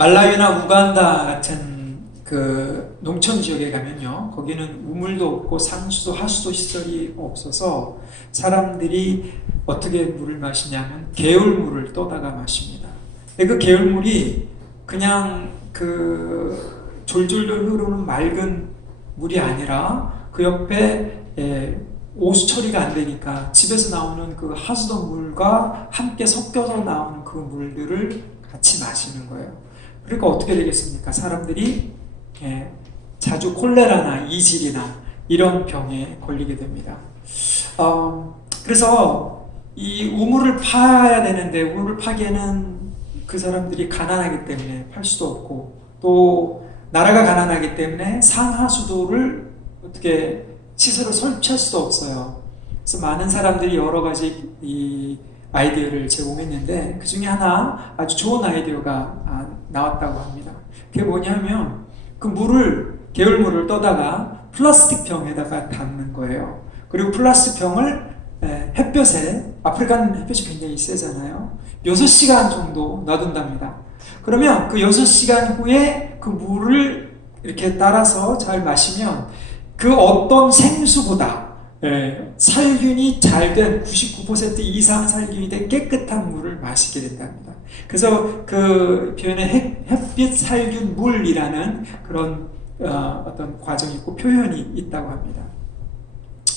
말라위나 우간다 같은 그 농촌 지역에 가면요, 거기는 우물도 없고 상수도 하수도 시설이 없어서 사람들이 어떻게 물을 마시냐면 개울물을 떠다가 마십니다. 근데 그 개울물이 그냥 그 졸졸졸 흐르는 맑은 물이 아니라 그 옆에 오수 처리가 안 되니까 집에서 나오는 그 하수도 물과 함께 섞여서 나오는 그 물들을 같이 마시는 거예요. 그러니까 어떻게 되겠습니까? 사람들이 자주 콜레라나 이질이나 이런 병에 걸리게 됩니다. 그래서 이 우물을 파야 되는데 우물을 파기에는 그 사람들이 가난하기 때문에 팔 수도 없고, 또 나라가 가난하기 때문에 상하수도를 어떻게 시설을 설치할 수도 없어요. 그래서 많은 사람들이 여러 가지 이 아이디어를 제공했는데 그 중에 하나 아주 좋은 아이디어가 나왔다고 합니다. 그게 뭐냐면 그 물을, 개울물을 떠다가 플라스틱 병에다가 담는 거예요. 그리고 플라스틱 병을 햇볕에, 아프리카는 햇볕이 굉장히 세잖아요. 6시간 정도 놔둔답니다. 그러면 그 6시간 후에 그 물을 이렇게 따라서 잘 마시면 그 어떤 생수보다 살균이 잘 된 99% 이상 살균이 된 깨끗한 물을 마시게 된답니다. 그래서 그 표현에 햇빛 살균 물이라는 그런 어떤 과정이 있고 표현이 있다고 합니다.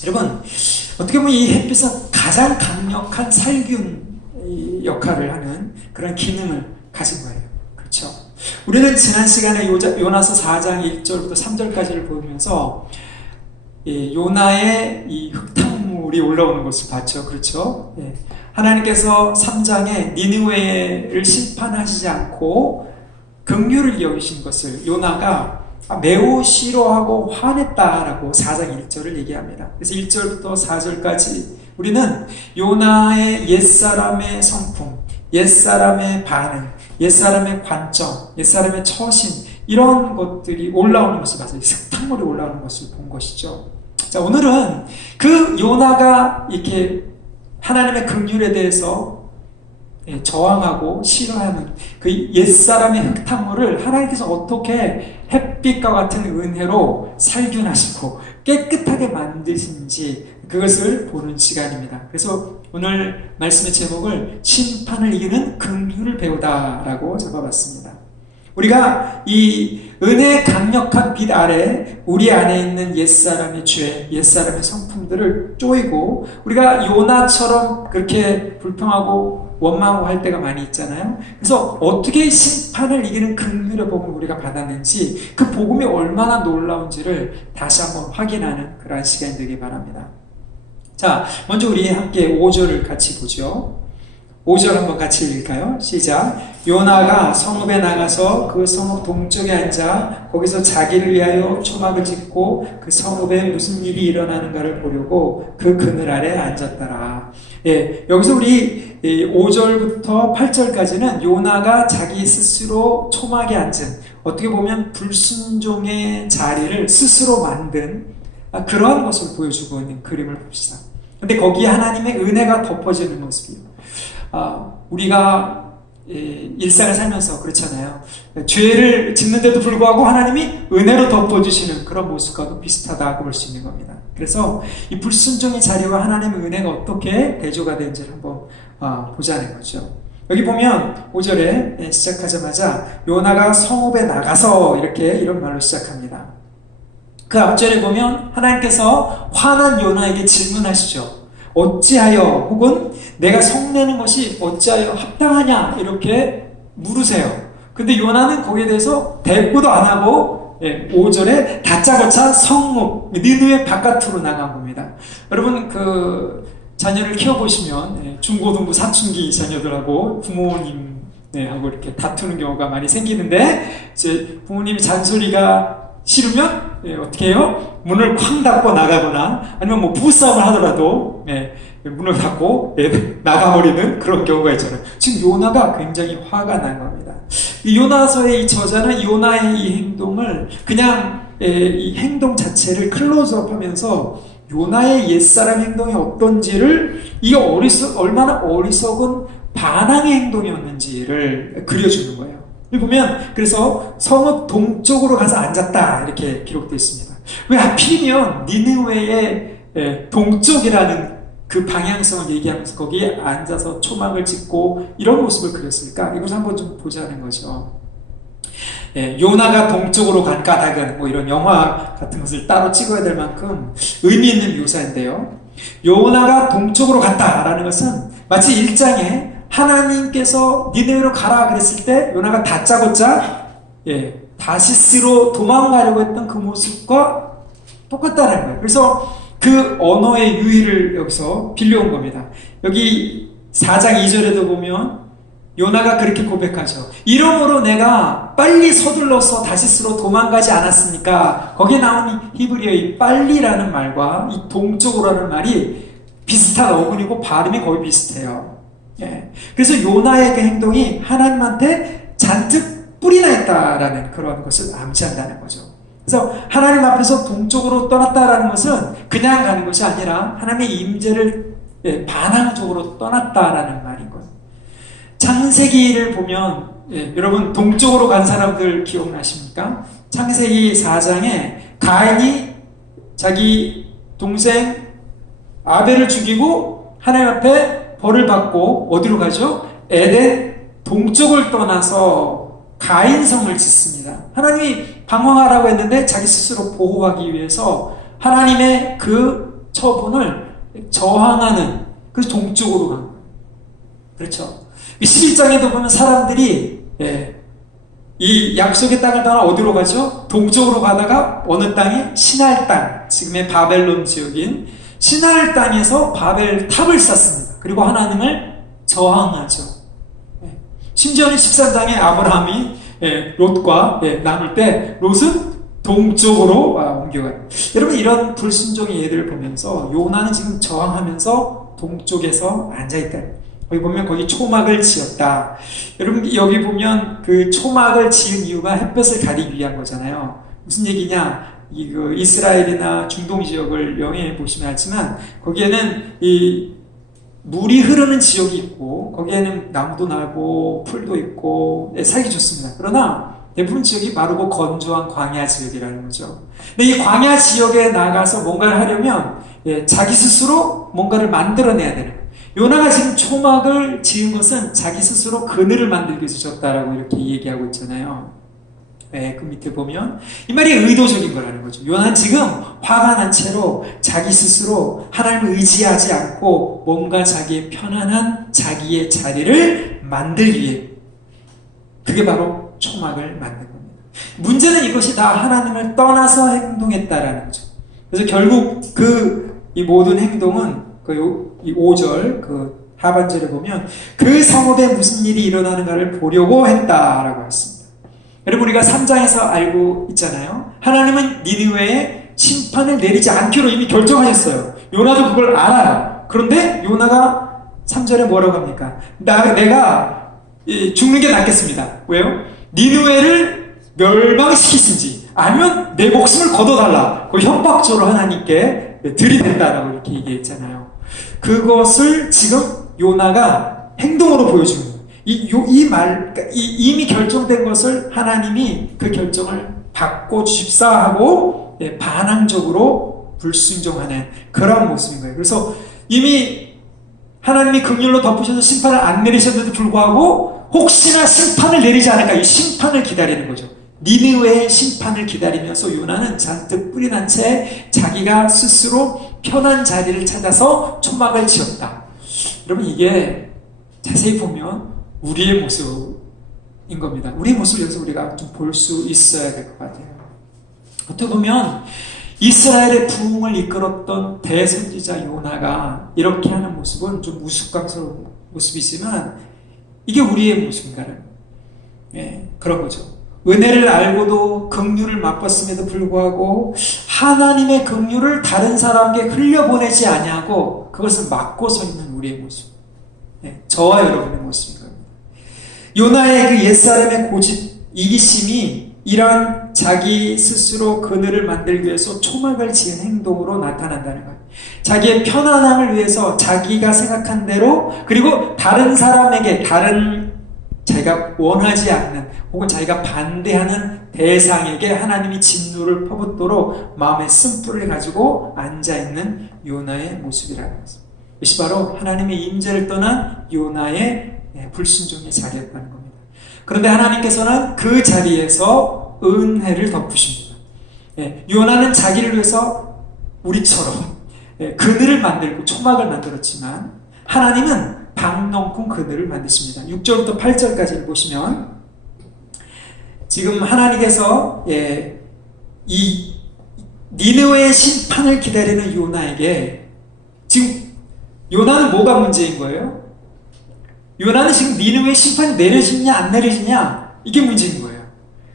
여러분, 어떻게 보면 이 햇빛은 가장 강력한 살균 역할을 하는 그런 기능을 가진 거예요. 그렇죠? 우리는 지난 시간에 요나서 4장 1절부터 3절까지를 보면서 요나의 이 흙탕물이 올라오는 것을 봤죠. 그렇죠? 하나님께서 3장에 니느웨를 심판하시지 않고 긍휼을 여기신 것을 요나가 매우 싫어하고 화냈다라고 4장 1절을 얘기합니다. 그래서 1절부터 4절까지 우리는 요나의 옛사람의 성품, 옛사람의 반응, 옛사람의 관점, 옛사람의 처신, 이런 것들이 올라오는 것을 봐서 흙탕물이 올라오는 것을 본 것이죠. 자, 오늘은 그 요나가 이렇게 하나님의 긍휼에 대해서 저항하고 싫어하는 그 옛사람의 흙탕물을 하나님께서 어떻게 햇빛과 같은 은혜로 살균하시고 깨끗하게 만드신지 그것을 보는 시간입니다. 그래서 오늘 말씀의 제목을 심판을 이기는 긍휼을 배우다라고 잡아봤습니다. 우리가 이 은혜의 강력한 빛 아래 우리 안에 있는 옛사람의 죄, 옛사람의 성품들을 쪼이고 우리가 요나처럼 그렇게 불평하고 원망하고 할 때가 많이 있잖아요. 그래서 어떻게 심판을 이기는 긍휼의 복음을 우리가 받았는지, 그 복음이 얼마나 놀라운지를 다시 한번 확인하는 그러한 시간이 되길 바랍니다. 자, 먼저 우리 함께 5절을 같이 보죠. 5절 한번 같이 읽을까요? 시작. 요나가 성읍에 나가서 그 성읍 동쪽에 앉아 거기서 자기를 위하여 초막을 짓고 그 성읍에 무슨 일이 일어나는가를 보려고 그 그늘 아래 앉았더라. 여기서 우리 5절부터 8절까지는 요나가 자기 스스로 초막에 앉은, 어떻게 보면 불순종의 자리를 스스로 만든 그러한 것을 보여주고 있는 그림을 봅시다. 근데 거기에 하나님의 은혜가 덮어지는 모습이에요. 우리가 일상을 살면서 그렇잖아요. 죄를 짓는데도 불구하고 하나님이 은혜로 덮어주시는 그런 모습과도 비슷하다고 볼 수 있는 겁니다. 그래서 이 불순종의 자리와 하나님의 은혜가 어떻게 대조가 되는지를 한번 보자는 거죠. 여기 보면 5절에 시작하자마자 요나가 성읍에 나가서 이런 말로 시작합니다. 그 앞절에 보면 하나님께서 화난 요나에게 질문하시죠. 어찌하여, 혹은 내가 성내는 것이 어찌하여 합당하냐, 이렇게 물으세요. 근데 요나는 거기에 대해서 대꾸도 안 하고 5절에 다짜고짜 성읍, 니느웨 바깥으로 나간 겁니다. 여러분, 그 자녀를 키워보시면 중고등부 사춘기 자녀들하고 부모님하고 이렇게 다투는 경우가 많이 생기는데, 이제 부모님이 잔소리가 싫으면 어떻게 해요? 문을 쾅 닫고 나가거나 아니면 뭐 부부싸움을 하더라도 문을 닫고 나가버리는 그런 경우가 있잖아요. 지금 요나가 굉장히 화가 난 겁니다. 이 요나서의 이 저자는 요나의 이 행동을 그냥 이 행동 자체를 클로즈업하면서 요나의 옛사람 행동이 어떤지를, 이게 얼마나 어리석은 반항의 행동이었는지를 그려주는 거예요. 여기 보면 그래서 성읍 동쪽으로 가서 앉았다 이렇게 기록되어 있습니다. 왜 하필이면 니느웨의 동쪽이라는 그 방향성을 얘기하면서 거기에 앉아서 초막을 짓고 이런 모습을 그렸을까? 이것을 한번 좀 보자는 거죠. 요나가 동쪽으로 간 까닭은 뭐 이런 영화 같은 것을 따로 찍어야 될 만큼 의미 있는 묘사인데요. 요나가 동쪽으로 갔다라는 것은 마치 1장에 하나님께서 니느웨로 가라 그랬을 때 요나가 다짜고짜 다시스로 도망가려고 했던 그 모습과 똑같다는 거예요. 그래서 그 언어의 유의를 여기서 빌려온 겁니다. 여기 4장 2절에도 보면 요나가 그렇게 고백하죠. 이러므로 내가 빨리 서둘러서 다시스로 도망가지 않았습니까? 거기에 나오는 히브리어의 빨리라는 말과 이 동쪽으로라는 말이 비슷한 어근이고 발음이 거의 비슷해요. 그래서 요나의 그 행동이 하나님한테 잔뜩 뿔이 나 있다라는 그런 것을 암시한다는 거죠. 그래서 하나님 앞에서 동쪽으로 떠났다라는 것은 그냥 가는 것이 아니라 하나님의 임재를 반항적으로 떠났다라는 말인 거예요. 창세기를 보면 여러분 동쪽으로 간 사람들 기억나십니까? 창세기 4장에 가인이 자기 동생 아벨을 죽이고 하나님 앞에 벌을 받고 어디로 가죠? 에덴 동쪽을 떠나서 가인성을 짓습니다. 하나님이 방황하라고 했는데 자기 스스로 보호하기 위해서 하나님의 그 처분을 저항하는 그래서 동쪽으로 간 거예요. 그렇죠? 11장에도 보면 사람들이 이 약속의 땅을 떠나 어디로 가죠? 동쪽으로 가다가 어느 땅이 시날 땅, 지금의 바벨론 지역인 시날 땅에서 바벨 탑을 쌓습니다. 그리고 하나님을 저항하죠. 심지어는 13장에 아브라함이 롯과 나눌 때 롯은 동쪽으로 옮겨가요. 여러분 이런 불순종의 예들을 보면서 요나는 지금 저항하면서 동쪽에서 앉아있다. 여기 보면 거기 초막을 지었다. 여러분 여기 보면 그 초막을 지은 이유가 햇볕을 가리기 위한 거잖아요. 무슨 얘기냐? 그 이스라엘이나 중동 지역을 여행해 보시면 알지만 거기에는 이 물이 흐르는 지역이 있고 거기에는 나무도 나고 풀도 있고 살기 좋습니다. 그러나 대부분 지역이 마르고 건조한 광야 지역이라는 거죠. 근데 이 광야 지역에 나가서 뭔가를 하려면 자기 스스로 뭔가를 만들어내야 되는 거예요. 요나가 지금 초막을 지은 것은 자기 스스로 그늘을 만들기 위해서 졌다라고 이렇게 얘기하고 있잖아요. 그 밑에 보면 이 말이 의도적인 거라는 거죠. 요나는 지금 화가 난 채로 자기 스스로 하나님을 의지하지 않고 뭔가 자기의 편안한 자기의 자리를 만들기 위해 그게 바로 초막을 만든 겁니다. 문제는 이것이 다 하나님을 떠나서 행동했다라는 거죠. 그래서 결국 이 모든 행동은 이 5절 그 하반절에 보면 그 성읍에 무슨 일이 일어나는가를 보려고 했다라고 했습니다. 여러분 우리가 3장에서 알고 있잖아요. 하나님은 니느웨에 심판을 내리지 않기로 이미 결정하셨어요. 요나도 그걸 알아요. 그런데 요나가 3절에 뭐라고 합니까? 내가 죽는 게 낫겠습니다. 왜요? 니느웨를 멸망시키든지 아니면 내 목숨을 걷어달라. 그 협박조로 하나님께 들이댄다라고 이렇게 얘기했잖아요. 그것을 지금 요나가 행동으로 보여주는 거예요. 이미 결정된 것을 하나님이 그 결정을 바꿔 주십사 하고 반항적으로 불순종하는 그런 모습인 거예요. 그래서 이미 하나님이 긍휼로 덮으셔서 심판을 안 내리셨는데도 불구하고 혹시나 심판을 내리지 않을까 이 심판을 기다리는 거죠. 니느웨의 심판을 기다리면서 요나는 잔뜩 뿔이 난 채 자기가 스스로 편한 자리를 찾아서 초막을 지었다. 여러분 이게 자세히 보면 우리의 모습인 겁니다. 우리의 모습을 여기서 우리가 좀 볼 수 있어야 될 것 같아요. 어떻게 보면 이스라엘의 부흥을 이끌었던 대선지자 요나가 이렇게 하는 모습은 좀 우스꽝스러운 모습이지만 이게 우리의 모습인가요? 그런 거죠. 은혜를 알고도 긍휼을 맛봤음에도 불구하고 하나님의 긍휼을 다른 사람에게 흘려보내지 아니하고 그것을 막고 서 있는 우리의 모습. 저와 여러분의 모습인 겁니다. 요나의 그 옛사람의 고집, 이기심이 이러한 자기 스스로 그늘을 만들기 위해서 초막을 지은 행동으로 나타난다는 거예요. 자기의 편안함을 위해서 자기가 생각한 대로 그리고 다른 사람에게 자기가 원하지 않는 혹은 자기가 반대하는 대상에게 하나님이 진노를 퍼붓도록 마음의 쓴뿌리를 가지고 앉아있는 요나의 모습이라는 것입니다. 이것이 바로 하나님의 임재를 떠난 요나의 불순종의 자리였다는 겁니다. 그런데 하나님께서는 그 자리에서 은혜를 덮으십니다. 요나는 자기를 위해서 우리처럼 그늘을 만들고 초막을 만들었지만 하나님은 방 넘고 그늘을 만드십니다. 6절부터 8절까지를 보시면 지금 하나님께서 이 니느웨의 심판을 기다리는 요나에게 지금 요나는 뭐가 문제인 거예요? 요나는 지금 니느웨의 심판이 내려지냐 안 내려지냐 이게 문제인 거예요.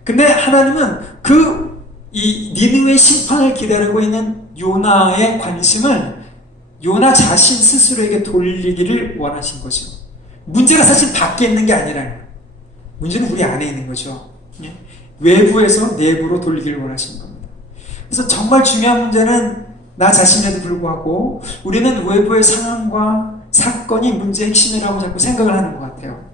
근데 하나님은 이 니느웨의 심판을 기다리고 있는 요나의 관심을 요나 자신 스스로에게 돌리기를 원하신 거죠. 문제가 사실 밖에 있는 게 아니라는 거예요. 문제는 우리 안에 있는 거죠. 외부에서 내부로 돌리기를 원하시는 겁니다. 그래서 정말 중요한 문제는 나 자신에도 불구하고 우리는 외부의 상황과 사건이 문제의 핵심이라고 자꾸 생각을 하는 것 같아요.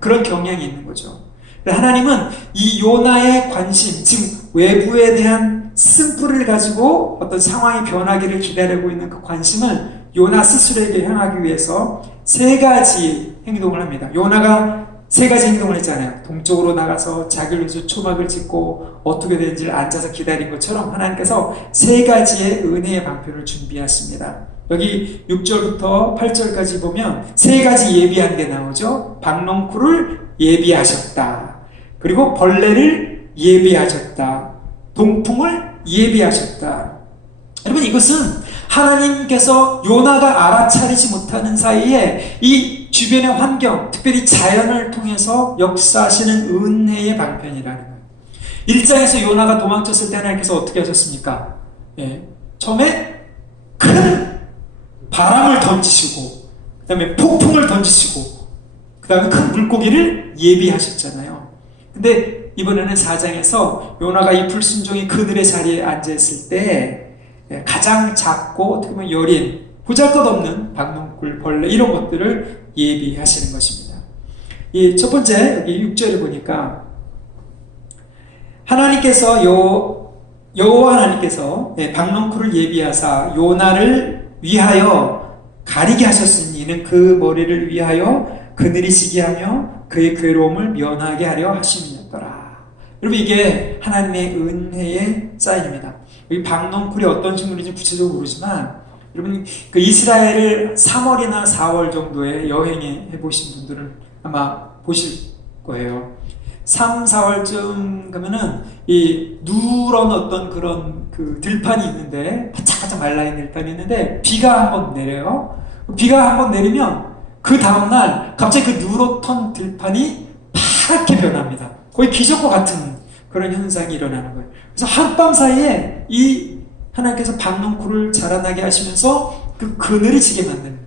그런 경향이 있는 거죠. 하나님은 이 요나의 관심, 지금 외부에 대한 쓴뿌리를 가지고 어떤 상황이 변하기를 기다리고 있는 그 관심을 요나 스스로에게 향하기 위해서 세 가지 행동을 합니다. 요나가 세 가지 행동을 했잖아요. 동쪽으로 나가서 자기를 위해서 초막을 짓고 어떻게 되는지를 앉아서 기다린 것처럼 하나님께서 세 가지의 은혜의 방편을 준비하십니다. 여기 6절부터 8절까지 보면 세 가지 예비한 게 나오죠. 박농쿨을 예비하셨다. 그리고 벌레를 예비하셨다. 동풍을 예비하셨다. 여러분, 이것은 하나님께서 요나가 알아차리지 못하는 사이에 이 주변의 환경, 특별히 자연을 통해서 역사하시는 은혜의 방편이라는 거예요. 1장에서 요나가 도망쳤을 때 하나님께서 어떻게 하셨습니까? 처음에 큰 바람을 던지시고, 그 다음에 폭풍을 던지시고, 그 다음에 큰 물고기를 예비하셨잖아요. 근데 이번에는 4장에서 요나가 이 불순종의 그늘의 자리에 앉아있을 때 가장 작고 어떻게 보면 여린, 보잘것없는 박농쿨, 벌레 이런 것들을 예비하시는 것입니다. 이 첫 번째 여기 6절을 보니까 하나님께서 여호와 하나님께서 박농쿨을 예비하사 요나를 위하여 가리게 하셨으니 이는 그 머리를 위하여 그늘이 지게 하며 그의 괴로움을 면하게 하려 하심이었더라. 여러분, 이게 하나님의 은혜의 사인입니다. 이 박농쿨이 어떤 식물인지 구체적으로 모르지만 여러분, 그 이스라엘을 3월이나 4월 정도에 여행해 보신 분들은 아마 보실 거예요. 3, 4월쯤 가면은 이 누런 어떤 그런 그 들판이 있는데, 바짝바짝 말라있는 들판이 있는데 비가 한번 내려요. 비가 한번 내리면 그 다음날 갑자기 그 누렇던 들판이 파랗게 변합니다. 거의 기적과 같은 그런 현상이 일어나는 거예요. 그래서 한밤 사이에 이 하나님께서 박농쿨을 자라나게 하시면서 그 그늘이 지게 만드는,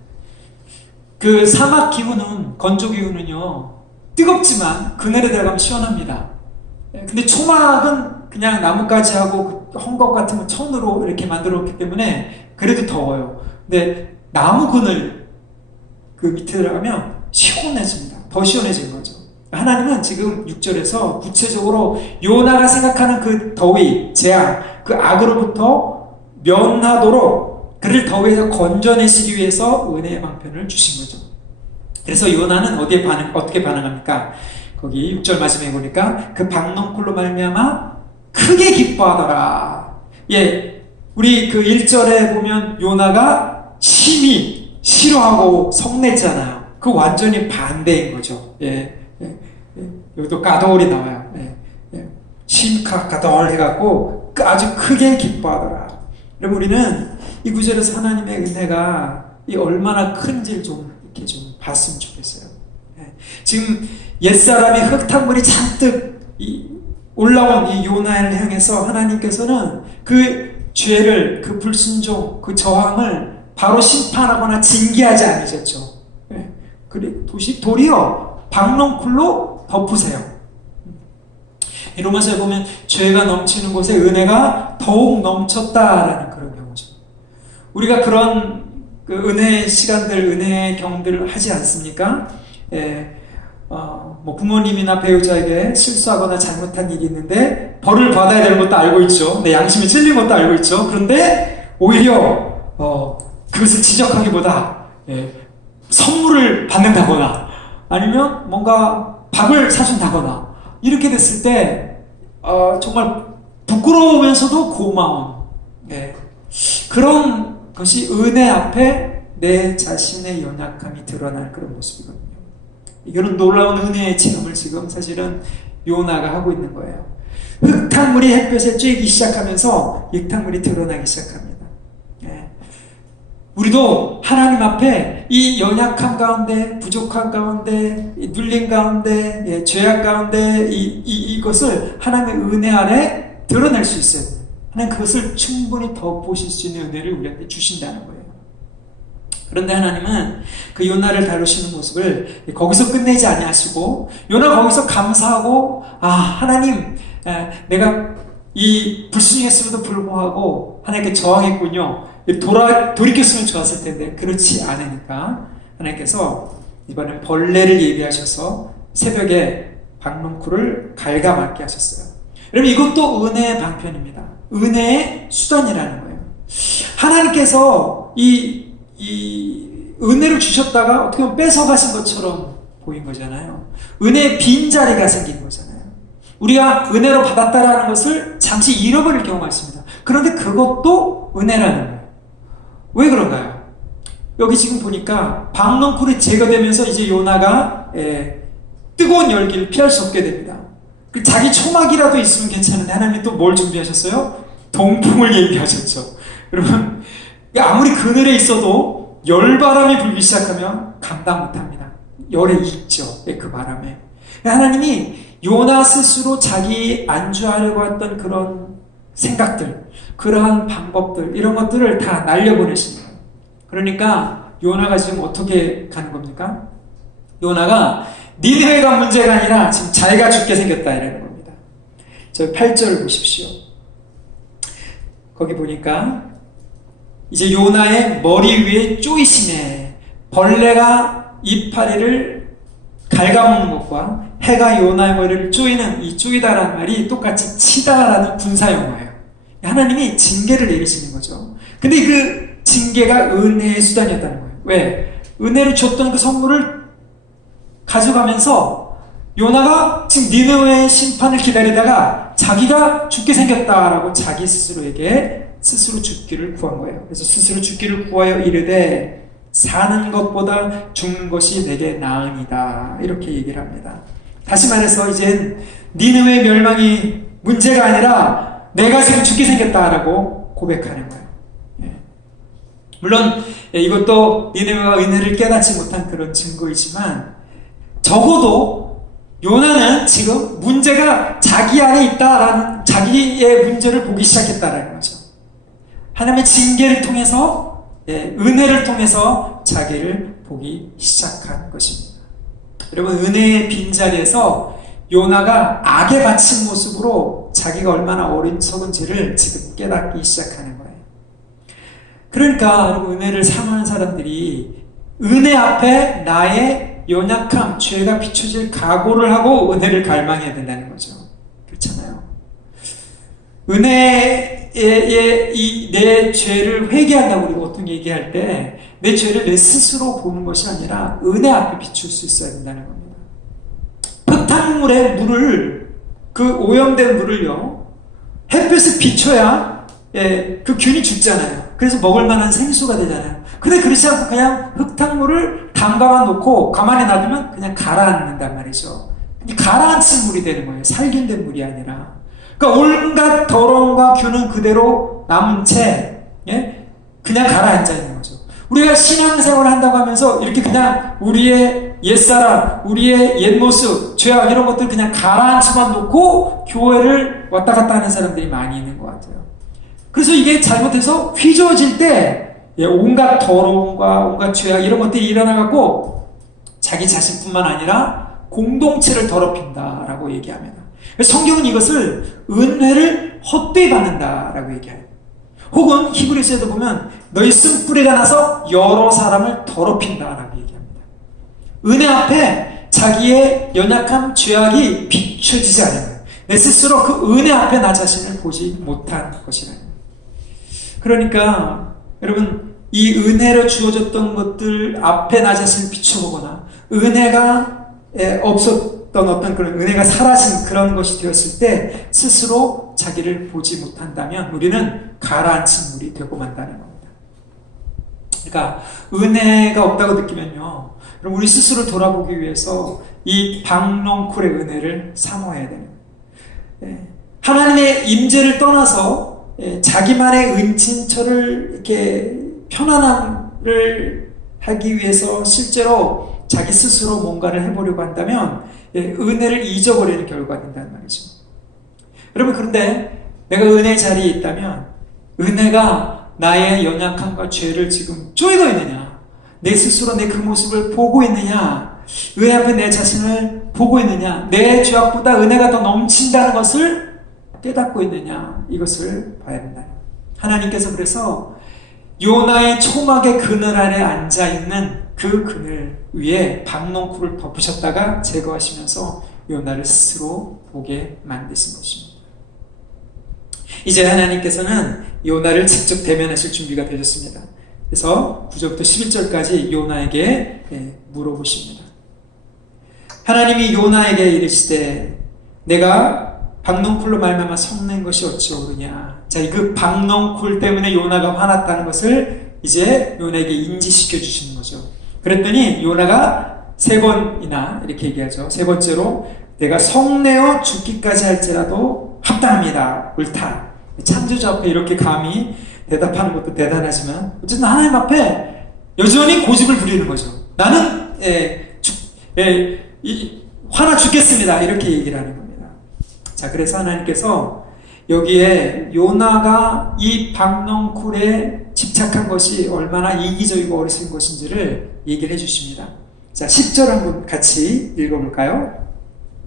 그 사막 기후는, 건조 기후는요 뜨겁지만 그늘에 들어가면 시원합니다. 근데 초막은 그냥 나뭇가지하고 헝겊 같은 거 천으로 이렇게 만들었기 때문에 그래도 더워요. 근데 나무 그늘 그 밑에 들어가면 시원해집니다. 더 시원해지는 거죠. 하나님은 지금 6절에서 구체적으로 요나가 생각하는 그 더위, 재앙, 그 악으로부터 면하도록 그를 더위에서 건져내시기 위해서 은혜의 방편을 주신 거죠. 그래서 요나는 어떻게 반응합니까? 거기 6절 말씀해 보니까 그 박농쿨로 말미암아 크게 기뻐하더라. 우리 그 1절에 보면 요나가 심히 싫어하고 성냈잖아요. 그 완전히 반대인 거죠. 여기도 가돌이 나와요. 심카 가돌 해갖고 아주 크게 기뻐하더라. 여러분, 우리는 이 구절에서 하나님의 은혜가 얼마나 큰지를 좀 이렇게 좀 봤으면 좋겠어요. 지금 옛사람이 흙탕물이 잔뜩 올라온 이 요나를 향해서 하나님께서는 그 죄를, 그 불순종, 그 저항을 바로 심판하거나 징계하지 않으셨죠. 도리어 박농쿨로 덮으세요. 로마서에 보면 죄가 넘치는 곳에 은혜가 더욱 넘쳤다라는 그런 경우죠. 우리가 그런 그 은혜의 시간들, 은혜의 경들을 하지 않습니까? 뭐 부모님이나 배우자에게 실수하거나 잘못한 일이 있는데 벌을 받아야 되는 것도 알고 있죠. 내 양심이 찔린 것도 알고 있죠. 그런데 오히려 그것을 지적하기보다 선물을 받는다거나 아니면 뭔가 밥을 사준다거나 이렇게 됐을 때 정말 부끄러우면서도 고마운 그런 것이 은혜 앞에 내 자신의 연약함이 드러날 그런 모습이거든요. 이거는 놀라운 은혜의 체험을 지금 사실은 요나가 하고 있는 거예요. 흙탕물이 햇볕에 쬐기 시작하면서 흙탕물이 드러나기 시작합니다. 우리도 하나님 앞에 이 연약함 가운데, 부족함 가운데, 눌림 가운데, 죄악 가운데 이것을 하나님의 은혜 아래 드러낼 수 있어요. 하나님 그것을 충분히 덮으실 수 있는 은혜를 우리한테 주신다는 거예요. 그런데 하나님은 그 요나를 다루시는 모습을 거기서 끝내지 아니하시고 요나 거기서 감사하고 하나님 내가 이 불순종했음에도 불구하고 하나님께 저항했군요. 돌이켰으면 좋았을 텐데 그렇지 않으니까 하나님께서 이번엔 벌레를 예비하셔서 새벽에 박농쿨을 갉아맞게 하셨어요. 여러분 이것도 은혜의 방편입니다. 은혜의 수단이라는 거예요. 하나님께서 이 은혜를 주셨다가 어떻게 보면 뺏어가신 것처럼 보인 거잖아요. 은혜의 빈자리가 생긴 거잖아요. 우리가 은혜로 받았다라는 것을 잠시 잃어버릴 경우가 있습니다. 그런데 그것도 은혜라는 거예요. 왜 그런가요? 여기 지금 보니까 박농쿨이 제거되면서 이제 요나가 뜨거운 열기를 피할 수 없게 됩니다. 자기 초막이라도 있으면 괜찮은데 하나님이 또 뭘 준비하셨어요? 동풍을 예비하셨죠. 여러분 아무리 그늘에 있어도 열바람이 불기 시작하면 감당 못합니다. 열에 익죠. 그 바람에. 하나님이 요나 스스로 자기 안주하려고 했던 그런 생각들, 그러한 방법들, 이런 것들을 다 날려보내신 거예요. 그러니까 요나가 지금 어떻게 가는 겁니까? 요나가 니느웨가 문제가 아니라 지금 자기가 죽게 생겼다 이라는 겁니다. 저 8절 보십시오. 거기 보니까 이제 요나의 머리 위에 쪼이시네. 벌레가 이파리를 갉아먹는 것과 해가 요나의 머리를 쪼이는 이 쪼이다라는 말이 똑같이 치다라는 분사용어예요. 하나님이 징계를 내리시는 거죠. 근데 그 징계가 은혜의 수단이었다는 거예요. 왜? 은혜로 줬던 그 선물을 가져가면서 요나가 지금 니느웨의 심판을 기다리다가 자기가 죽게 생겼다라고 자기 스스로에게 스스로 죽기를 구한 거예요. 그래서 스스로 죽기를 구하여 이르되 사는 것보다 죽는 것이 내게 나으니다 이렇게 얘기를 합니다. 다시 말해서 이젠 니느웨 멸망이 문제가 아니라 내가 지금 죽게 생겼다라고 고백하는 거예요. 물론 이것도 니느웨가 은혜를 깨닫지 못한 그런 증거이지만 적어도 요나는 지금 문제가 자기 안에 있다라는 자기의 문제를 보기 시작했다라는 거죠. 하나님의 징계를 통해서 은혜를 통해서 자기를 보기 시작한 것입니다. 여러분 은혜의 빈자리에서 요나가 악에 바친 모습으로 자기가 얼마나 어리석은지를 지금 깨닫기 시작하는 거예요. 그러니까 여러분 은혜를 사모하는 사람들이 은혜 앞에 나의 연약함, 죄가 비춰질 각오를 하고 은혜를 갈망해야 된다는 거죠. 그렇잖아요. 은혜의 내 죄를 회개한다고 우리가 보통 얘기할 때 내 죄를 내 스스로 보는 것이 아니라 은혜 앞에 비출 수 있어야 된다는 겁니다. 흙탕물에 물을 그 오염된 물을요 햇볕에 비춰야 그 균이 죽잖아요. 그래서 먹을 만한 생수가 되잖아요. 근데 그렇지 않고 그냥 흙탕물을 담가만 놓고 가만히 놔두면 그냥 가라앉는단 말이죠. 가라앉힌 물이 되는 거예요. 살균된 물이 아니라. 그러니까 온갖 더러움과 균은 그대로 남은 채 그냥 가라앉아 있는 거죠. 우리가 신앙생활을 한다고 하면서 이렇게 그냥 우리의 옛사람, 우리의 옛모습, 죄악 이런 것들 그냥 가라앉혀만 놓고 교회를 왔다 갔다 하는 사람들이 많이 있는 것 같아요. 그래서 이게 잘못해서 휘저어질 때 온갖 더러움과 온갖 죄악 이런 것들이 일어나갖고 자기 자신뿐만 아니라 공동체를 더럽힌다라고 얘기합니다. 성경은 이것을 은혜를 헛되이 받는다라고 얘기해요. 혹은 히브리서에도 보면 너희 쓴뿌리가 나서 여러 사람을 더럽힌다라고 얘기합니다. 은혜 앞에 자기의 연약함, 죄악이 비춰지지 않은 거예요. 내 스스로 그 은혜 앞에 나 자신을 보지 못한 것이라는 거예요. 그러니까 여러분, 이 은혜로 주어졌던 것들 앞에 나 자신을 비춰보거나 은혜가 없었던 어떤 그런 은혜가 사라진 그런 것이 되었을 때 스스로 자기를 보지 못한다면 우리는 가라앉힌 물이 되고 만다는 겁니다. 그러니까 은혜가 없다고 느끼면요, 그럼 우리 스스로 돌아보기 위해서 이 박농쿨의 은혜를 사모해야 되는 거예요. 하나님의 임재를 떠나서 자기만의 은친처를 이렇게 편안함을 하기 위해서 실제로 자기 스스로 뭔가를 해보려고 한다면 은혜를 잊어버리는 결과가 된다는 말이죠. 여러분, 그런데 내가 은혜의 자리에 있다면 은혜가 나의 연약함과 죄를 지금 쪼이고 있느냐, 내 스스로 내 그 모습을 보고 있느냐, 은혜 앞에 내 자신을 보고 있느냐, 내 죄악보다 은혜가 더 넘친다는 것을 깨닫고 있느냐, 이것을 봐야 된다. 하나님께서 그래서 요나의 초막의 그늘 아래 앉아있는 그 그늘 위에 박농쿨을 덮으셨다가 제거하시면서 요나를 스스로 보게 만드신 것입니다. 이제 하나님께서는 요나를 직접 대면하실 준비가 되셨습니다. 그래서 9절부터 11절까지 요나에게 물어보십니다. 하나님이 요나에게 이르시되 내가 박농쿨로 말미암아 성낸 것이 어찌 오르냐. 자, 그 박농쿨 때문에 요나가 화났다는 것을 이제 요나에게 인지시켜 주시는 거죠. 그랬더니 요나가 3번이나 이렇게 얘기하죠. 3번째로 내가 성내어 죽기까지 할지라도 합당합니다. 옳다. 창조주 앞에 이렇게 감히 대답하는 것도 대단하지만 어쨌든 하나님 앞에 여전히 고집을 부리는 거죠. 나는 화나 죽겠습니다. 이렇게 얘기를 하는 겁니다. 자, 그래서 하나님께서 여기에 요나가 이 박농쿨에 집착한 것이 얼마나 이기적이고 어리석은 것인지를 얘기를 해주십니다. 자, 10절 한번 같이 읽어볼까요?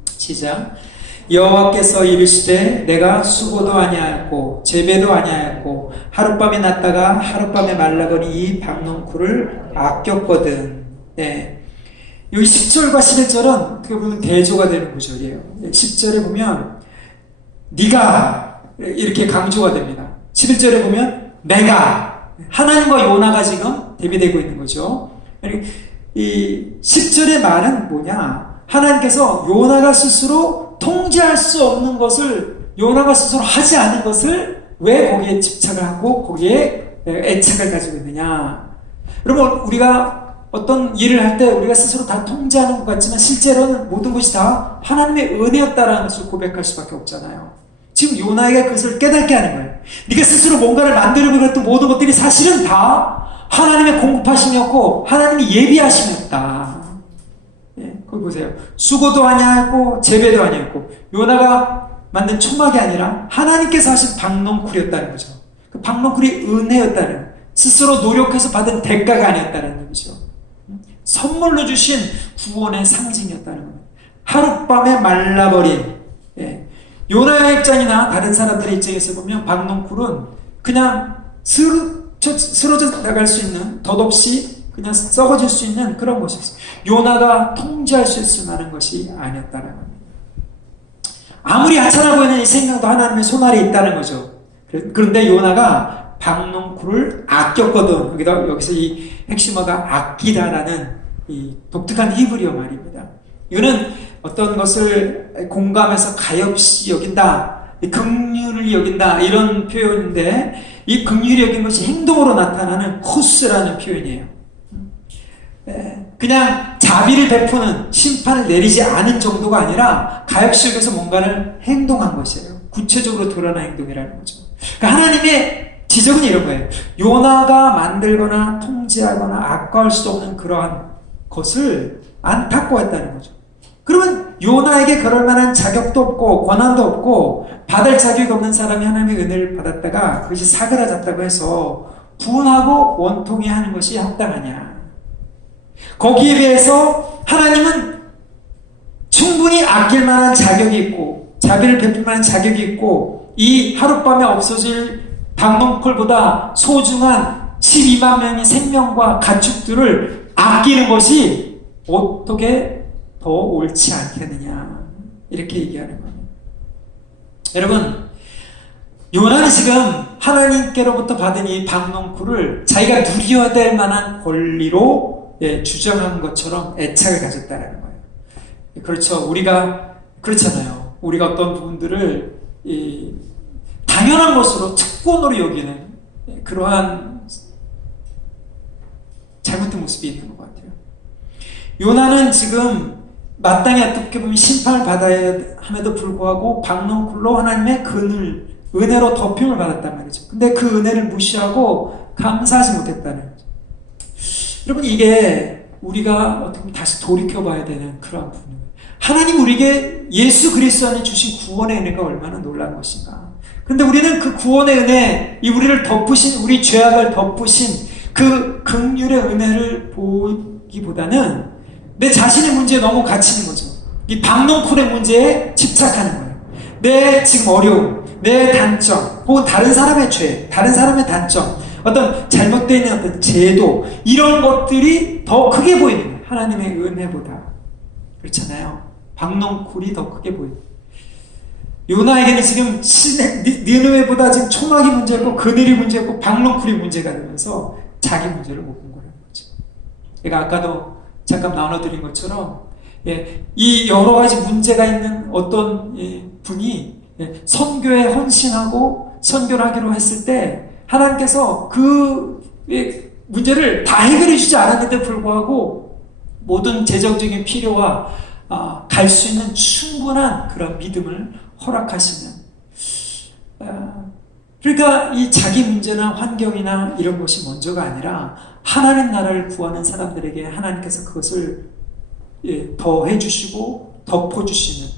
시작. 여호와께서 이르시되 내가 수고도 아니하였고 재배도 아니하였고 하룻밤에 났다가 하룻밤에 말라거니 이 박농쿨을 아꼈거든. 네. 여기 10절과 11절은 어떻게 보면 대조가 되는 구절이에요. 10절에 보면 네가 이렇게 강조가 됩니다. 11절에 보면 내가, 하나님과 요나가 지금 대비되고 있는 거죠. 이 10절의 말은 뭐냐? 하나님께서 요나가 스스로 통제할 수 없는 것을, 요나가 스스로 하지 않은 것을 왜 거기에 집착을 하고 거기에 애착을 가지고 있느냐? 여러분, 우리가 어떤 일을 할 때 우리가 스스로 다 통제하는 것 같지만 실제로는 모든 것이 다 하나님의 은혜였다라는 것을 고백할 수밖에 없잖아요. 지금 요나에게 그것을 깨닫게 하는 거예요. 네가 스스로 뭔가를 만들려고 했던 모든 것들이 사실은 다 하나님의 공급하심이었고 하나님이 예비하심이었다. 거기 보세요. 수고도 아니었고 재배도 아니었고 요나가 만든 초막이 아니라 하나님께서 하신 박농쿨이었다는 거죠. 그 박농쿨이 은혜였다는, 스스로 노력해서 받은 대가가 아니었다는 얘기죠. 선물로 주신 구원의 상징이었다는 겁니다. 하룻밤에 말라버린, 요나의 입장이나 다른 사람들의 입장에서 보면 박농쿨은 그냥 쓰러져 나갈 수 있는, 덧없이 그냥 썩어질 수 있는 그런 것이었어요. 요나가 통제할 수 있을 만한 것이 아니었다는 겁니다. 아무리 하찮아 보이는 이 생명도 하나님의 손 아래 있다는 거죠. 그런데 요나가 박농쿨을 아꼈거든. 여기서 이 핵심어가 아끼다라는 이 독특한 히브리어 말입니다. 이거는 어떤 것을 공감해서 가엾이 여긴다, 긍휼을 여긴다, 이런 표현인데 이 긍휼이 여긴 것이 행동으로 나타나는 코스라는 표현이에요. 그냥 자비를 베푸는, 심판을 내리지 않은 정도가 아니라 가엾이 여겨서 뭔가를 행동한 것이에요. 구체적으로 드러난 행동이라는 거죠. 그러니까 하나님의 지적은 이런 거예요. 요나가 만들거나 통제하거나 아까울 수 없는 그러한 것을 안타까워했다는 거죠. 그러면 요나에게 그럴 만한 자격도 없고 권한도 없고 받을 자격이 없는 사람이 하나님의 은혜를 받았다가 그것이 사그라졌다고 해서 분하고 원통해 하는 것이 합당하냐? 거기에 비해서 하나님은 충분히 아낄 만한 자격이 있고 자비를 베풀 만한 자격이 있고 이 하룻밤에 없어질 박농쿨보다 소중한 12만 명의 생명과 가축들을 아끼는 것이 어떻게 더 옳지 않겠느냐 이렇게 얘기하는 겁니다. 여러분, 요나는 지금 하나님께로부터 받은 이 박농쿨을 자기가 누려야 될 만한 권리로 주장한 것처럼 애착을 가졌다는 거예요. 그렇죠. 우리가 그렇잖아요. 우리가 어떤 부분들을 당연한 것으로 특권으로 여기는 그러한 잘못된 모습이 있는 것 같아요. 요나는 지금 마땅히 어떻게 보면 심판을 받아야 함에도 불구하고 박농쿨로 하나님의 은혜로 덮임을 받았단 말이죠. 근데 그 은혜를 무시하고 감사하지 못했다는 거죠. 여러분, 이게 우리가 어떻게 보면 다시 돌이켜봐야 되는 그런 부분이에요. 하나님 우리에게 예수 그리스도 안에 주신 구원의 은혜가 얼마나 놀라운 것인가. 근데 우리는 그 구원의 은혜, 이 우리를 덮으신, 우리 죄악을 덮으신 그 긍휼의 은혜를 보기보다는 내 자신의 문제에 너무 갇히는 거죠. 이 박농쿨의 문제에 집착하는 거예요. 내 지금 어려움, 내 단점, 혹은 다른 사람의 죄, 다른 사람의 단점, 어떤 잘못되어 있는 어떤 제도, 이런 것들이 더 크게 보이는 거예요. 하나님의 은혜보다. 그렇잖아요. 박농쿨이 더 크게 보여요. 요나에게는 지금 니느웨보다 지금 초막이 문제였고 그늘이 문제였고 박농쿨이 문제가 되면서 자기 문제를 못 본 거라는 거죠. 제가 아까도 잠깐 나눠드린 것처럼 이 여러 가지 문제가 있는 어떤 분이 선교에 헌신하고 선교를 하기로 했을 때 하나님께서 그 문제를 다 해결해 주지 않았는데 불구하고 모든 재정적인 필요와 갈 수 있는 충분한 그런 믿음을 허락하시는, 그러니까 이 자기 문제나 환경이나 이런 것이 먼저가 아니라 하나님 나라를 구하는 사람들에게 하나님께서 그것을 더해 주시고 덮어 주시는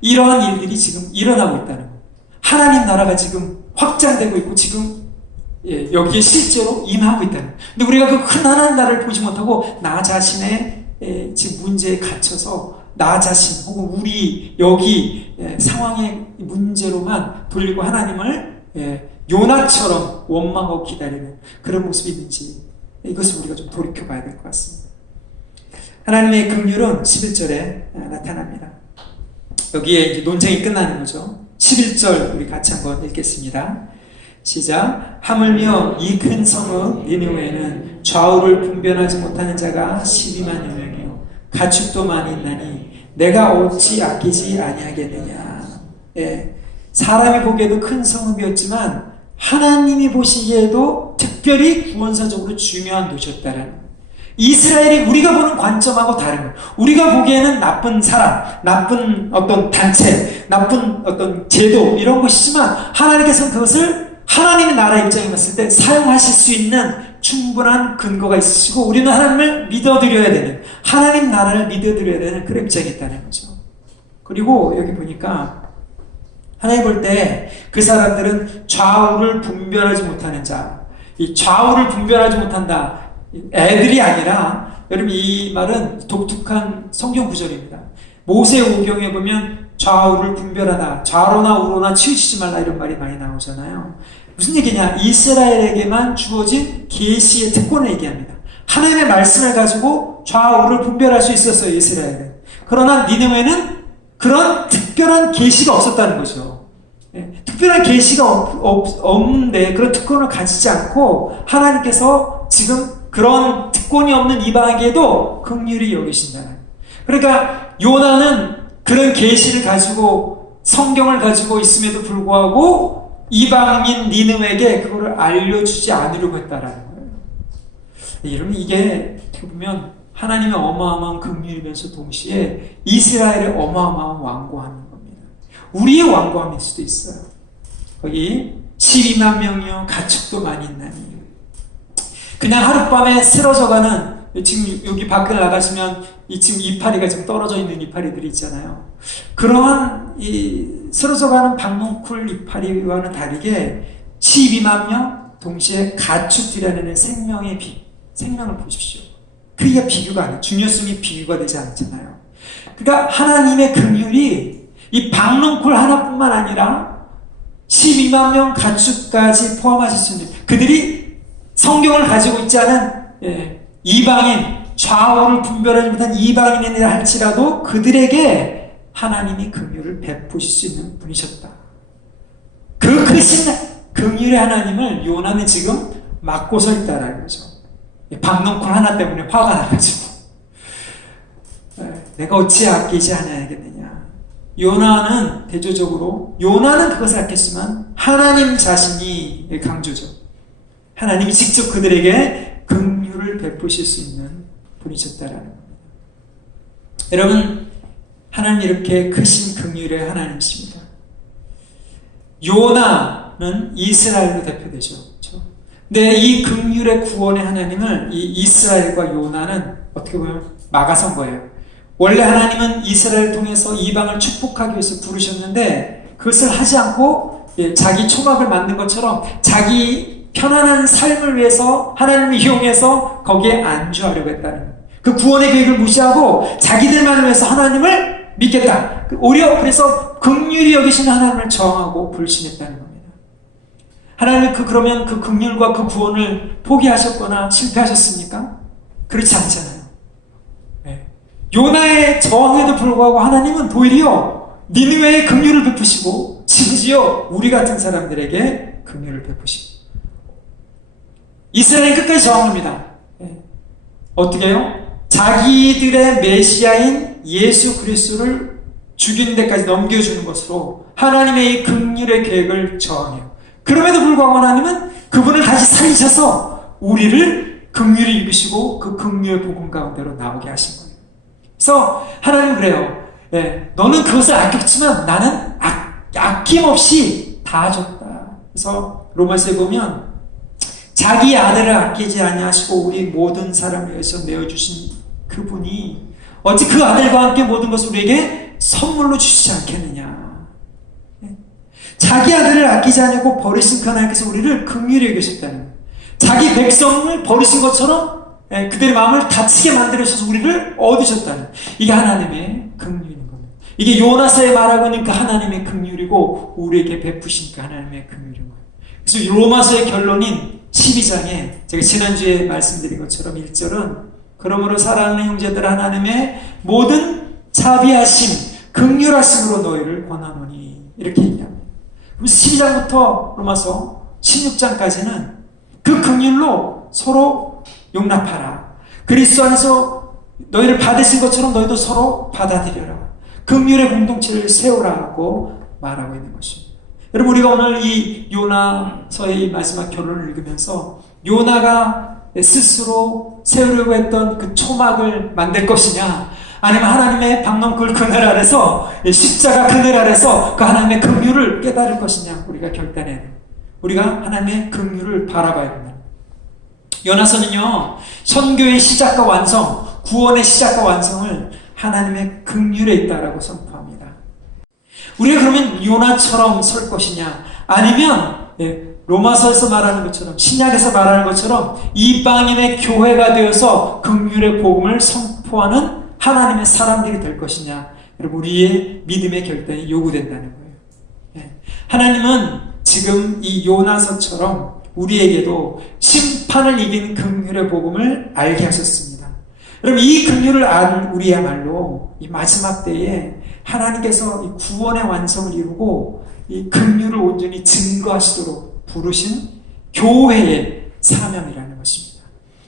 이러한 일들이 지금 일어나고 있다는 거예요. 하나님 나라가 지금 확장되고 있고 지금 여기에 실제로 임하고 있다는 거예요. 근데 우리가 그 큰 하나님 나라를 보지 못하고 나 자신의 지금 문제에 갇혀서 나 자신 혹은 우리 여기 상황의 문제로만 돌리고 하나님을 요나처럼 원망하고 기다리는 그런 모습이 있는지 이것을 우리가 좀 돌이켜봐야 될 것 같습니다. 하나님의 긍휼은 11절에 나타납니다. 여기에 이제 논쟁이 끝나는 거죠. 11절 우리 같이 한번 읽겠습니다. 시작. 하물며 이 큰 성읍 니느웨에는 좌우를 분별하지 못하는 자가 12만여 명이요 가축도 많이 있나니 내가 어찌 아끼지 아니하겠느냐. 사람이 보기에도 큰 성읍이었지만 하나님이 보시기에도 특별히 구원사적으로 중요한 도시였다라는 거예요. 이스라엘이 우리가 보는 관점하고 다른 거예요. 우리가 보기에는 나쁜 사람, 나쁜 어떤 단체, 나쁜 어떤 제도 이런 것이지만 하나님께서는 그것을 하나님의 나라 입장에 봤을 때 사용하실 수 있는 충분한 근거가 있으시고 우리는 하나님을 믿어드려야 되는, 하나님 나라를 믿어드려야 되는 그런 입장이 있다는 거죠. 그리고 여기 보니까 하나님 볼 때 그 사람들은 좌우를 분별하지 못하는 자, 이 좌우를 분별하지 못한다, 애들이 아니라, 여러분 이 말은 독특한 성경 구절입니다. 모세오경에 보면 좌우를 분별하다, 좌로나 우로나 치우치지 말라 이런 말이 많이 나오잖아요. 무슨 얘기냐? 이스라엘에게만 주어진 계시의 특권을 얘기합니다. 하나님의 말씀을 가지고 좌우를 분별할 수 있었어요, 이스라엘은. 그러나 니느웨는 그런 특별한 계시가 없었다는 거죠. 특별한 계시가 없는데 그런 특권을 가지지 않고 하나님께서 지금 그런 특권이 없는 이방에게도 긍휼히 여기신다는. 그러니까 요나는 그런 계시를 가지고 성경을 가지고 있음에도 불구하고 이방인 니느웨에게 그거를 알려주지 않으려고 했다라는 거예요. 여러분 이게 어떻게 보면 하나님의 어마어마한 긍휼이면서 동시에 이스라엘의 어마어마한 완고함인 겁니다. 우리의 완고함일 수도 있어요. 거기 12만 명이요 가축도 많이 있나니. 그냥 하룻밤에 쓰러져가는, 지금 여기 밖을 나가시면 지금 이파리가 지금 떨어져 있는 이파리들이 있잖아요. 그러한 이 쓰러져가는 박농쿨 이파리와는 다르게 12만 명 동시에 가축들이라는 생명을 보십시오. 그게 비교가 아니에요. 중요성이 비교가 되지 않잖아요. 그러니까 하나님의 긍휼이 이 박농쿨 하나뿐만 아니라 12만 명 가축까지 포함하실 수 있는, 그들이 성경을 가지고 있지 않은 이방인 좌우를 분별하지 못한 이방인이라 할지라도 그들에게 하나님이 긍휼을 베푸실 수 있는 분이셨다. 그 크신 긍휼의 하나님을 요나는 지금 막고 서 있다라는 거죠. 박넝쿨 하나 때문에 화가 나가지고 내가 어찌 아끼지 않아야겠느냐. 요나는 대조적으로 요나는 그것을 아꼈지만 하나님 자신이 강조죠. 하나님이 직접 그들에게 긍휼을 베푸실 수 있는 분이셨다라는 겁니다. 여러분, 하나님 이렇게 크신 긍휼의 하나님이십니다. 요나는 이스라엘로 대표되죠. 그렇죠? 근데 이 긍휼의 구원의 하나님을 이 이스라엘과 요나는 어떻게 보면 막아선 거예요. 원래 하나님은 이스라엘을 통해서 이방을 축복하기 위해서 부르셨는데 그것을 하지 않고 자기 초막을 만든 것처럼 자기 편안한 삶을 위해서 하나님을 이용해서 거기에 안주하려고 했다는 거예요. 그 구원의 계획을 무시하고 자기들만을 위해서 하나님을 믿겠다. 오히려 그래서 긍휼히 여기시는 하나님을 저항하고 불신했다는 겁니다. 하나님은 그러면 그 긍휼과 그 구원을 포기하셨거나 실패하셨습니까? 그렇지 않잖아요. 요나의 저항에도 불구하고 하나님은 오히려 니느웨에 긍휼을 베푸시고 심지어 우리 같은 사람들에게 긍휼을 베푸시고 이스라엘이 끝까지 저항합니다. 어떻게 해요? 자기들의 메시아인 예수 그리스도를 죽이는 데까지 넘겨주는 것으로 하나님의 이 긍휼의 계획을 저항해요. 그럼에도 불구하고 하나님은 그분을 다시 살리셔서 우리를 긍휼히 입으시고 그 긍휼의 복음 가운데로 나오게 하신 거예요. 그래서 하나님은 그래요. 너는 그것을 아꼈지만 나는 아낌없이 다 줬다. 그래서 로마서에 보면 자기 아들을 아끼지 아니하시고 우리 모든 사람을 위해서 내어주신 그분이 어찌 그 아들과 함께 모든 것을 우리에게 선물로 주시지 않겠느냐. 자기 아들을 아끼지 않고 버리신 그 하나님께서 우리를 긍휼히 여기셨다는 거예요. 자기 백성을 버리신 것처럼 그들의 마음을 다치게 만들어주셔서 우리를 얻으셨다는, 이게 하나님의 긍휼인 겁니다. 이게 요나서에 말하고 있는 그 하나님의 긍휼이고 우리에게 베푸신 그 하나님의 긍휼인 거예요. 그래서 로마서의 결론인 12장에 제가 지난주에 말씀드린 것처럼 1절은 그러므로 사랑하는 형제들 하나님의 모든 자비하심 긍휼하심으로 너희를 권하노니 이렇게 얘기합니다. 그럼 12장부터 로마서 16장까지는 그 긍휼로 서로 용납하라. 그리스도 안에서 너희를 받으신 것처럼 너희도 서로 받아들여라. 긍휼의 공동체를 세우라고 말하고 있는 것입니다. 여러분, 우리가 오늘 이 요나서의 마지막 결론을 읽으면서 요나가 스스로 세우려고 했던 그 초막을 만들 것이냐, 아니면 하나님의 박넝쿨 그늘 아래서, 십자가 그늘 아래서 그 하나님의 긍휼을 깨달을 것이냐, 우리가 결단해야 돼요. 우리가 하나님의 긍휼을 바라봐야 됩니다. 요나서는요, 선교의 시작과 완성, 구원의 시작과 완성을 하나님의 긍휼에 있다라고 선포합니다. 우리가 그러면 요나처럼 설 것이냐, 아니면 로마서에서 말하는 것처럼, 신약에서 말하는 것처럼 이방인의 교회가 되어서 긍휼의 복음을 선포하는 하나님의 사람들이 될 것이냐, 여러분, 우리의 믿음의 결단이 요구된다는 거예요. 하나님은 지금 이 요나서처럼 우리에게도 심판을 이기는 긍휼의 복음을 알게 하셨습니다. 여러분, 이 긍휼을 안 우리야말로 이 마지막 때에 하나님께서 이 구원의 완성을 이루고 이 긍휼을 온전히 증거하시도록 부르신 교회의 사명이라는 것입니다.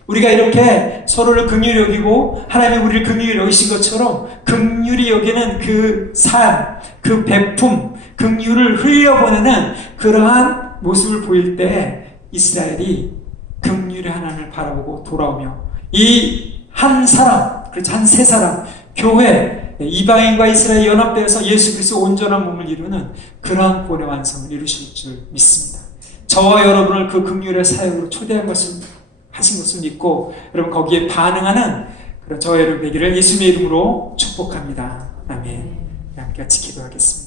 우리가 이렇게 서로를 긍휼히 여기고 하나님이 우리를 긍휼히 여기신 것처럼 긍휼히 여기는 그 삶, 그 베품, 긍휼을 흘려보내는 그러한 모습을 보일 때 이스라엘이 긍휼의 하나님을 바라보고 돌아오며 이 한 사람, 그렇죠, 한 세 사람, 교회, 이방인과 이스라엘 연합되어서 예수 그리스도 온전한 몸을 이루는 그러한 구원의 완성을 이루실 줄 믿습니다. 저와 여러분을 그 긍휼의 사역으로 초대한 것을 하신 것을 믿고 여러분 거기에 반응하는 그런 저와 여러분 되기를 예수님의 이름으로 축복합니다. 아멘. 함께 같이 기도하겠습니다.